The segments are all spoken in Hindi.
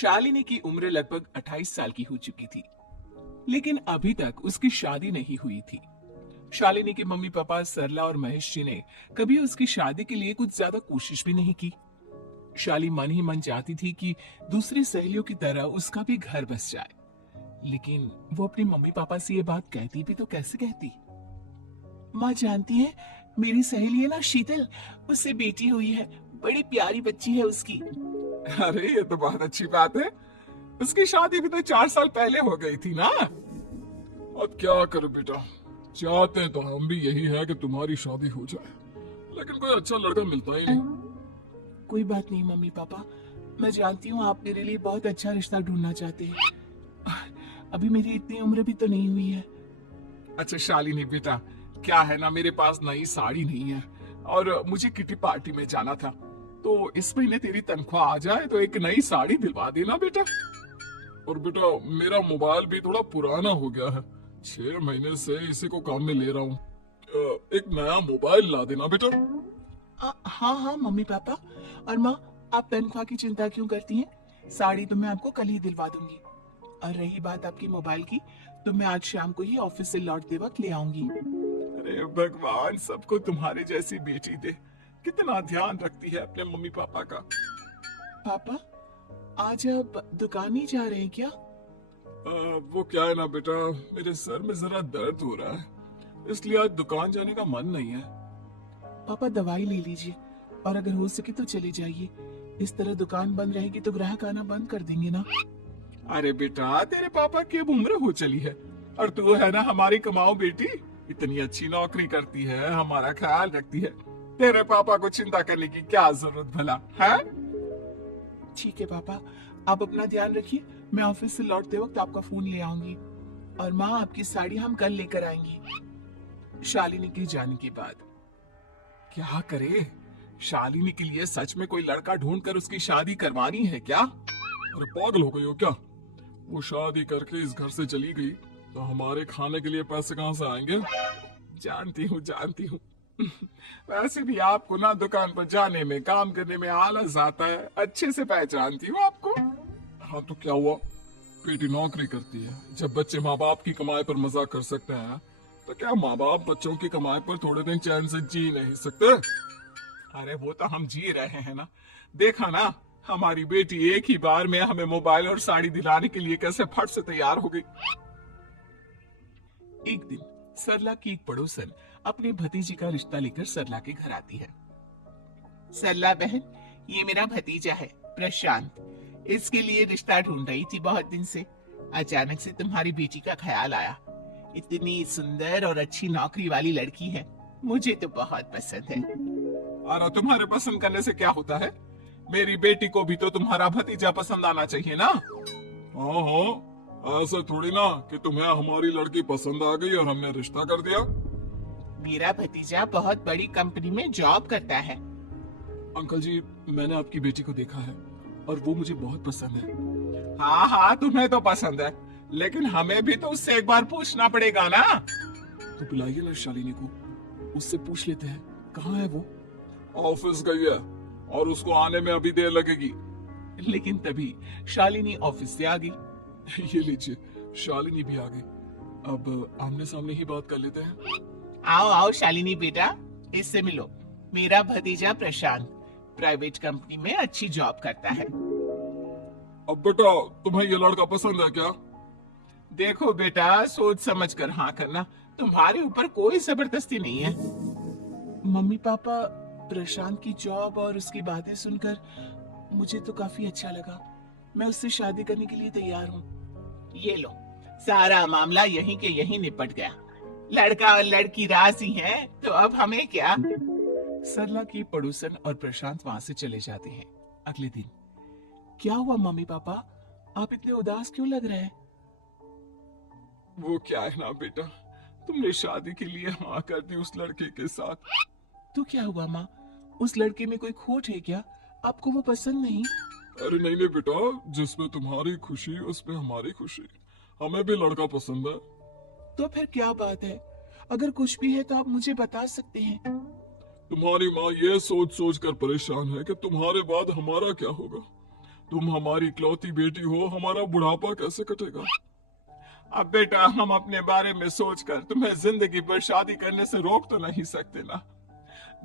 शालिनी की उम्र लगभग 28 साल की हो चुकी थी, लेकिन अभी तक उसकी शादी नहीं हुई थी। शालिनी के मम्मी पापा सरला और महेश जी ने कभी उसकी शादी के लिए कुछ ज्यादा कोशिश भी नहीं की। शाली मन ही मन चाहती थी कि दूसरी सहेलियों की तरह उसका भी घर बस जाए, लेकिन वो अपने मम्मी पापा से ये बात कहती भी तो कैसे कहती। माँ जानती है, मेरी सहेली है ना शीतल, उससे बेटी हुई है, बड़ी प्यारी बच्ची है उसकी। अरे ये तो बहुत अच्छी बात है। उसकी शादी भी तो 4 साल पहले हो गई थी ना। अब क्या करो बेटा, चाहते तो हम भी यही है कि तुम्हारी शादी हो जाए, लेकिन कोई अच्छा लड़का मिलता ही नहीं। कोई बात नहीं मम्मी पापा, मैं जानती हूँ आप मेरे लिए बहुत अच्छा रिश्ता ढूंढना चाहते हैं। अभी मेरी इतनी उम्र भी तो नहीं हुई है। अच्छा शालिनी बेटा, क्या है ना, मेरे पास नई साड़ी नहीं है और मुझे किटी पार्टी में जाना था, तो इस महीने तेरी तनख्वाह आ जाए तो एक नई साड़ी दिलवा देना बेटा। और बेटा मेरा मोबाइल भी थोड़ा पुराना हो गया है, 6 महीने से इसी को काम में ले रहा हूँ। एक नया मोबाइल ला देना बेटा। हाँ हाँ मम्मी पापा। और माँ, आप तनख्वाह की चिंता क्यों करती हैं? साड़ी तो मैं आपको कल ही दिलवा दूंगी। और रही बात आपकी मोबाइल की, तो मैं आज शाम को ही ऑफिस से लौटते वक्त ले आऊंगी। अरे भगवान सबको तुम्हारे जैसी बेटी दे, कितना ध्यान रखती है अपने मम्मी पापा का। पापा, आज आप दुकान ही जा रहे हैं क्या? वो क्या है ना बेटा, मेरे सर में जरा दर्द हो रहा है, इसलिए आज दुकान जाने का मन नहीं है। पापा दवाई ले लीजिए और अगर हो सके तो चले जाइए। इस तरह दुकान बंद रहेगी तो ग्राहक आना बंद कर देंगे ना। अरे बेटा, तेरे पापा की अब उम्र हो चली है और तू है ना हमारी कमाओ बेटी, इतनी अच्छी नौकरी करती है, हमारा ख्याल रखती है, तेरे पापा को चिंता करने की क्या जरूरत भला है? ठीक है पापा, आप अपना ध्यान रखिए, मैं ऑफिस से लौटते वक्त आपका फोन ले आऊंगी। और माँ, आपकी साड़ी हम कल लेकर आएंगी। शालिनी के जाने के बाद क्या करे? शालिनी के लिए सच में कोई लड़का ढूंढकर उसकी शादी करवानी है क्या? अरे पागल हो गई हो क्या? वो शादी करके इस घर से चली गई तो हमारे खाने के लिए पैसे कहाँ से आएंगे? जानती हूँ वैसे भी आपको ना दुकान पर जाने में, काम करने में आलस आता है, अच्छे से पहचानती हूँ आपको। हाँ तो क्या हुआ, बेटी नौकरी करती है, जब बच्चे माँ बाप की कमाई पर मजाक कर सकते हैं तो क्या माँ बाप बच्चों की कमाई पर थोड़े दिन चैन से जी नहीं सकते? अरे वो तो हम जी रहे हैं ना, देखा ना हमारी बेटी एक ही बार में हमें मोबाइल और साड़ी दिलाने के लिए कैसे फट से तैयार हो गई। एक दिन सरला की एक पड़ोसन अपने भतीजे का रिश्ता लेकर सरला के घर आती है। सरला बहन, ये मेरा भतीजा है प्रशांत, इसके लिए रिश्ता ढूंढ रही थी बहुत दिन से। अचानक से तुम्हारी बेटी का ख्याल आया, इतनी सुंदर और अच्छी नौकरी वाली लड़की है, मुझे तो बहुत पसंद है। और तुम्हारे पसंद करने से क्या होता है? मेरी बेटी को भी तो तुम्हारा भतीजा पसंद आना चाहिए ना। हाँ हाँ, ऐसा थोड़ी ना कि तुम्हें हमारी लड़की पसंद आ गई और हमने रिश्ता कर दिया। मेरा भतीजा बहुत बड़ी कंपनी में जॉब करता है। अंकल जी, मैंने आपकी बेटी को देखा है और वो मुझे बहुत पसंद है। हाँ हाँ, तुम्हें तो पसंद है, लेकिन हमें भी तो उससे एक बार पूछना पड़ेगा ना। तो बुलाइए ना शालिनी को, उससे पूछ लेते हैं कहाँ है वो। ऑफिस गई है और उसको आने में अभी देर लगेगी। लेकिन तभी शालिनी ऑफिस से आ गई। ये लीजिए, शालिनी भी आ गई, अब आमने सामने ही बात कर लेते हैं। आओ आओ शालिनी बेटा, इससे मिलो, मेरा भतीजा प्रशांत प्राइवेट कंपनी में अच्छी जॉब करता है। अब बेटा, तुम्हें ये लड़का पसंद है क्या? देखो बेटा, सोच समझ कर हाँ करना, तुम्हारे ऊपर कोई जबरदस्ती नहीं है। मम्मी पापा, प्रशांत की जॉब और उसकी बातें सुनकर मुझे तो काफी अच्छा लगा, मैं उससे शादी करने के लिए तैयार हूँ। ये लो, सारा मामला यहीं के यहीं निपट गया, लड़का और लड़की राजी हैं, तो अब हमें क्या। सरला की पड़ोसन और प्रशांत वहां से चले जाते हैं। अगले दिन, क्या हुआ मम्मी पापा, आप इतने उदास क्यों लग रहे हैं? वो क्या है ना बेटा, तुमने शादी के लिए हाँ कर दी उस लड़के के साथ। तो क्या हुआ माँ, उस लड़के में कोई खोट है क्या? आपको वो पसंद नहीं? अरे नहीं नहीं बेटा, जिसमें तुम्हारी खुशी उसमें हमारी खुशी, हमें भी लड़का पसंद है। तो फिर क्या बात है, अगर कुछ भी है तो आप मुझे बता सकते हैं। तुम्हारी माँ ये सोच सोच कर परेशान है कि तुम्हारे बाद हमारा क्या होगा। तुम हमारी इकलौती बेटी हो, हमारा बुढ़ापा कैसे कटेगा? अब बेटा हम अपने बारे में सोचकर तुम्हें जिंदगी भर शादी करने से रोक तो नहीं सकते ना।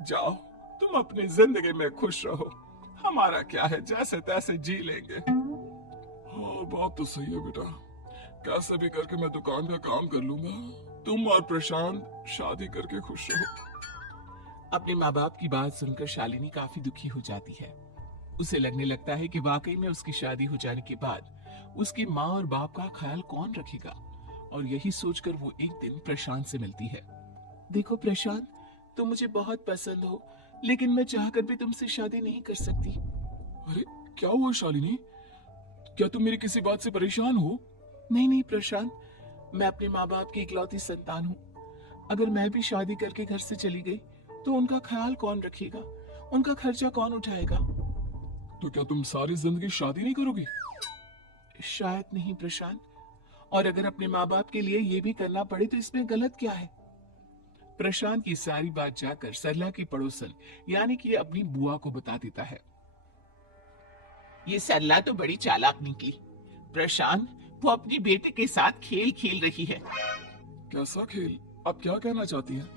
जाओ तुम अपनी जिंदगी में खुश रहो, हमारा क्या है, जैसे तैसे जी लेंगे। हाँ बात तो सही है बेटा, कैसे भी करके मैं दुकान का काम कर लूंगा, तुम और प्रशांत शादी करके खुश रहो। अपने माँ बाप की बात सुनकर शालिनी काफी दुखी हो जाती है। उसे लगने लगता है कि वाकई में उसकी शादी हो जाने के बाद उसकी माँ और बाप का ख्याल कौन रखेगा, और यही सोचकर वो एक दिन प्रशांत से मिलती है। देखो प्रशांत, तुम मुझे बहुत पसंद हो, लेकिन मैं चाहकर भी तुमसे शादी नहीं कर सकती। अरे क्या हुआ शालिनी, क्या तुम मेरी किसी बात से परेशान हो? नहीं नहीं प्रशांत, मैं अपने माँ बाप की इकलौती संतान हूँ। अगर मैं भी शादी करके घर से चली गई तो उनका ख्याल कौन रखेगा, उनका खर्चा कौन उठाएगा? तो क्या तुम सारी जिंदगी शादी नहीं करोगी? शायद नहीं प्रशांत, और अगर अपने माँ बाप के लिए ये भी करना पड़े तो इसमें गलत क्या है? प्रशांत की सारी बात जाकर सरला की पड़ोसन यानी कि अपनी बुआ को बता देता है। ये सरला तो बड़ी चालाक निकली। प्रशांत, वो अपनी बेटे के साथ खेल खेल रही है। कैसा खेल? आप क्या कहना चाहती हैं?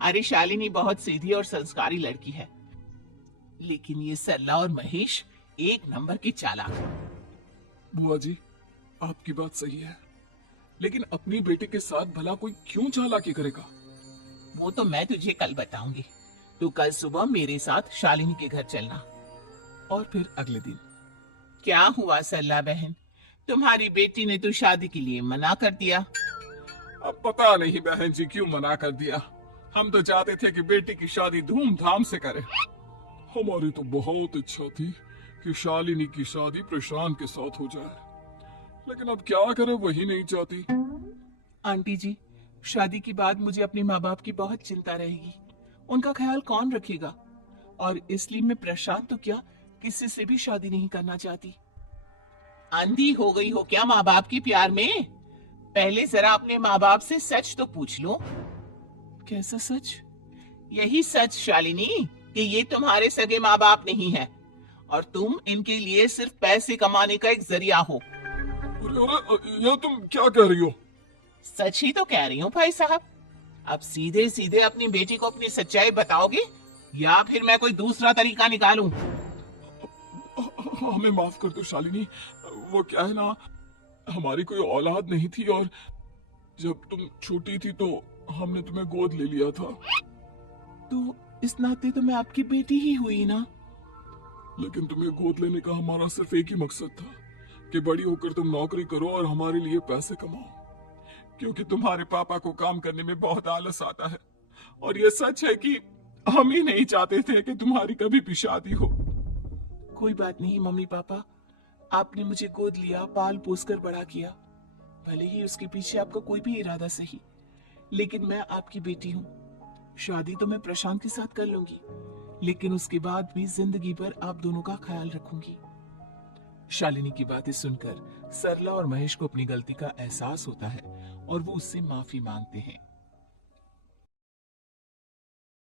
अरे शालिनी बहुत सीधी और संस्कारी लड़की है, लेकिन ये सरला और महेश एक नंबर के चालाक हैं। बुआ जी आपकी बात सही है, लेकिन अपनी बेटे के साथ भला कोई क्यों चालाकी करेगा? वो तो मैं तुझे कल बताऊंगी। तू कल सुबह मेरे साथ शालिनी के घर चलना। और फिर अगले दिन। क्या हुआ सरला बहन, तुम्हारी बेटी ने तो शादी के लिए मना कर दिया। अब पता नहीं बहन जी क्यों मना कर दिया, हम तो चाहते थे कि बेटी की शादी धूमधाम से करें। हमारी तो बहुत इच्छा थी कि शालिनी की शादी प्रशांत के साथ हो जाए, लेकिन अब क्या करें, वही नहीं चाहती। आंटी जी, शादी के बाद मुझे अपने माँ बाप की बहुत चिंता रहेगी। उनका ख्याल कौन रखेगा? और इसलिए मैं प्रशांत तो क्या, किसी से भी शादी नहीं करना चाहती। अंधी हो गई हो क्या माँ बाप के प्यार में? पहले जरा अपने माँ बाप से सच तो पूछ लो। कैसा सच? यही सच शालिनी, कि ये तुम्हारे सगे माँ बाप नहीं है और तुम इनके लिए सिर्फ पैसे कमाने का एक जरिया हो। अरे ये तुम क्या कह रही हो? सच ही तो कह रही हूँ भाई साहब। अब सीधे सीधे अपनी बेटी को अपनी सच्चाई बताओगे या फिर मैं कोई दूसरा तरीका निकालूं? हमें माफ कर दो शालिनी, वो क्या है ना, हमारी कोई औलाद नहीं थी और जब तुम छोटी थी तो हमने तुम्हें गोद ले लिया था। तो इस नाते तो मैं आपकी बेटी ही हुई ना। लेकिन तुम्हें गोद लेने का हमारा सिर्फ एक ही मकसद था कि बड़ी होकर तुम नौकरी करो और हमारे लिए पैसे कमाओ, क्योंकि तुम्हारे पापा को काम करने में बहुत आलस आता है। और ये सच है कि हम ही नहीं चाहते थे कि तुम्हारी कभी भी शादी हो। कोई बात नहीं मम्मी पापा, आपने मुझे गोद लिया, पाल पोस कर बड़ा किया। भले ही उसके पीछे आपका कोई भी इरादा सही, लेकिन मैं आपकी बेटी हूँ। शादी तो मैं प्रशांत के साथ कर लूंगी, लेकिन उसके बाद भी जिंदगी भर आप दोनों का ख्याल रखूंगी। शालिनी की बातें सुनकर सरला और महेश को अपनी गलती का एहसास होता है और वो उससे माफी मांगते हैं।